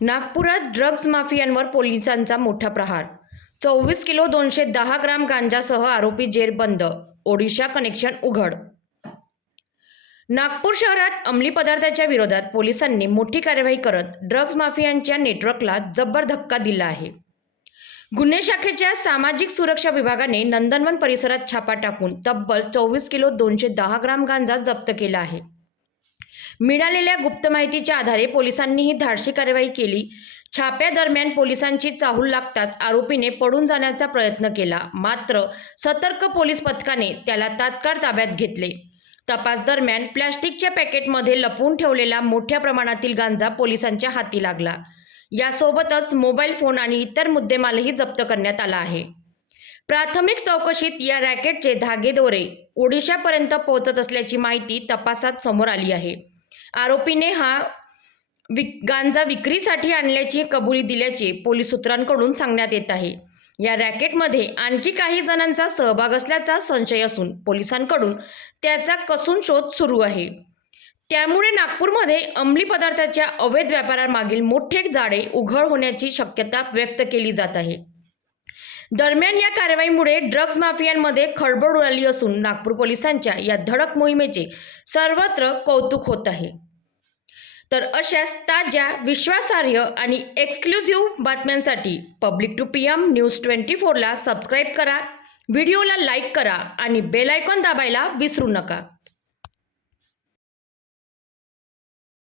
नागपुरात ड्रग्ज माफियांवर पोलिसांचा मोठा प्रहार. 24 किलो 210 ग्राम गांजासह आरोपी जेरबंद. ओडिशा कनेक्शन उघड. नागपूर शहरात अंमली पदार्थाच्या विरोधात पोलिसांनी मोठी कार्यवाही करत ड्रग्ज माफियांच्या नेटवर्कला जबर धक्का दिला आहे. गुन्हे शाखेच्या सामाजिक सुरक्षा विभागाने नंदनवन परिसरात छापा टाकून तब्बल 24 किलो 210 ग्राम गांजा जप्त केला आहे. मिळालेल्या गुप्त माहितीच्या आधारे पोलिसांनी ही धाडसी कार्यवाही केली. छाप्यादरम्यान पोलिसांची चाहूल लागताच आरोपीने पळून जाण्याचा प्रयत्न केला, मात्र सतर्क पोलीस पथकाने त्याला तात्काळ ताब्यात घेतले. तपास दरम्यान प्लॅस्टिकच्या पॅकेटमध्ये लपवून ठेवलेला मोठ्या प्रमाणातील गांजा पोलिसांच्या हाती लागला. यासोबतच मोबाईल फोन आणि इतर मुद्देमालही जप्त करण्यात आला आहे. प्राथमिक चौकशीत या रॅकेटचे धागेदोरे ओडिशापर्यंत पोहोचत असल्याची माहिती तपासात समोर आली आहे. आरोपीने हा गांजा विक्रीसाठी आणल्याची कबुली दिल्याचे पोलीस सूत्रांकडून सांगण्यात येत आहे. या रॅकेटमध्ये आणखी काही जणांचा सहभाग असल्याचा संशय असून पोलिसांकडून त्याचा कसून शोध सुरू आहे. त्यामुळे नागपूरमध्ये अंमली पदार्थाच्या अवैध व्यापारामागील मोठे जाळे उघड होण्याची शक्यता व्यक्त केली जात आहे. दरम्यान या कारवाईमुळे ड्रग्ज माफियांमध्ये खळबळ उडाली असून नागपूर पोलिसांच्या या धडक मोहिमेचे सर्वत्र कौतुक होत आहे. तर अशाच ताज्या, विश्वासार्ह आणि एक्सक्लुझिव्ह बातम्यांसाठी पब्लिक टू PM न्यूज 24 ला सबस्क्राईब करा, व्हिडिओला लाईक करा आणि बेल आयकॉन दाबायला विसरू नका.